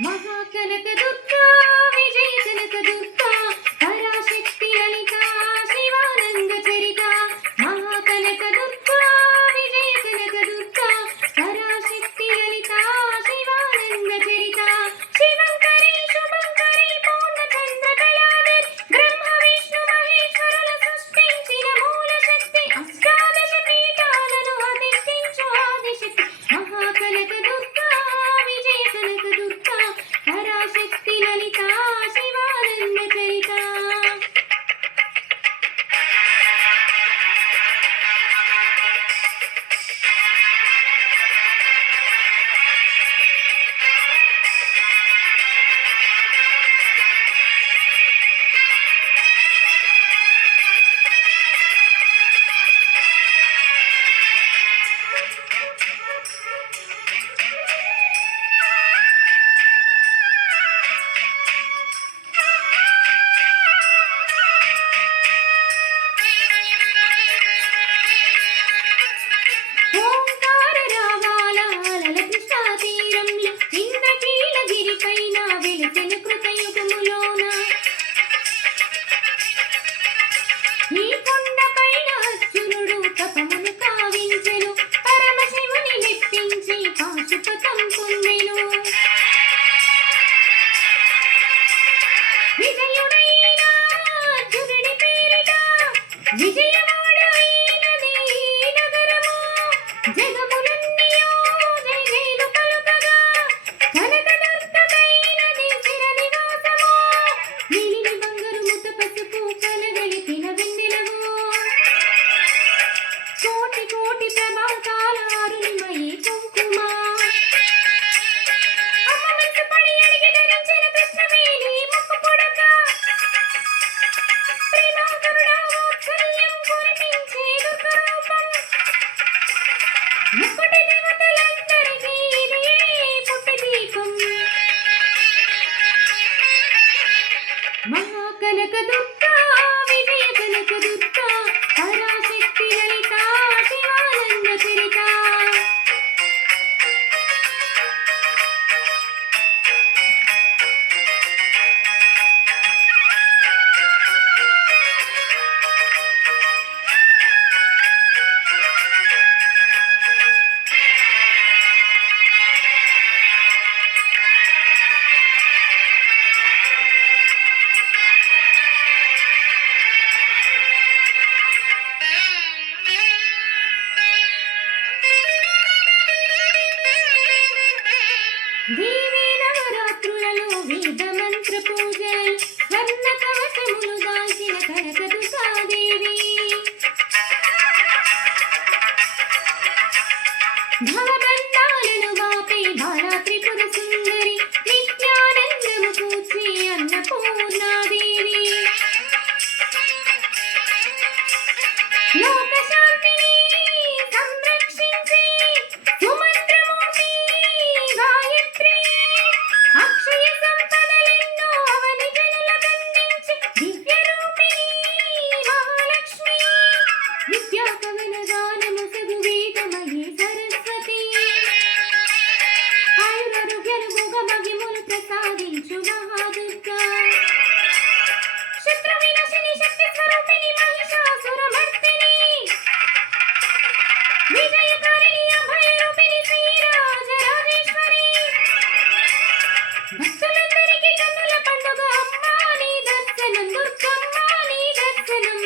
महाकनक दुर्गा विजय कनक दुर्गा पराशक्ति ललिता शिवानंद चरिता महाकनक दुर्गा विजय कनक दुर्गा पराशक्ति ललिता शिवानंद चरिता शिवंकरी शुभंकरी पूर्णचंद्र कलाधर ब्रह्म विष्णु महेश्वरुల సృష్టించిన మూల శక్తి అష్టాదశ పీఠాలను అధిష్ఠించు ఆదిశక్తి महाकनक दुर्गा विजय कनक दुर्गा पराशक्ति ललिता शिवानंद चरिता ఓంకార రావాల అలల కృష్ణా తీరంలో ఇంద్రకీలగిరి పైన వెలిసెను కృతయుగములోన ఈ కొండ పైన అర్జునుడు తపమును కావించెను పరమశివుని మెప్పించి పాశుపతం పొందెను విజయుడైన అర్జునుడి పేరిట విజయవాడైనది ఈ నగరము జగములన్నీయు జయ జయలు పలుకగా కనకదుర్గమైనది స్థిర నివాసము నీలిని బంగారు ముద్ద పసుపు కలగలిపిన వెన్నెలవు కోటి కోటి ప్రభాతాల అరుణిమయీ కుంకుమ అమ్మ మనసు పడి అడిగి ధరించిన కృష్ణవేణి ముక్కు పొడక ప్రేమాకరుడ వాత్సల్యం కురిపించే దుర్గరూపం ముక్కుటి దేవతలందరికీ ఇదే పుట్టి దీపం महाकनक दुर्गा विजय कनक दुर्गा पराशक्ति ललिता शिवानंद चरिता దేవీ నవరాత్రులలో వేద మంత్ర పూజలు స్వర్ణ కవచములు దాల్చిన కనకదుర్గాదేవి భవబంధాలను వాపే బాలా త్రిపుర సుందరి నిత్యానందము కూర్చి అన్నపూర్ణాదేవి లోక శాంతిని సంరక్షించి సుమంత్రమూర్తి గాయత్రి అక్షయ సంపదలెన్నో అవని జనులకందించి దివ్య రూపిణి మహాలక్ష్మి విద్యా కవన గానము సగు వేదమయీ సరస్వతి ఆయురారోగ్యాలు భోగ మహిమలు ప్రసాదించు మహాదుర్గా శత్రు వినాశిని శక్తి స్వరూపిణి మహిషాసురమర్దిని విజయకారిణి అభయ రూపిణి శ్రీరాజరాజేశ్వరి భక్తులందరికీ కన్నుల పండుగ అమ్మా నీ దర్శనం దుర్గమ్మ నీ దర్శనం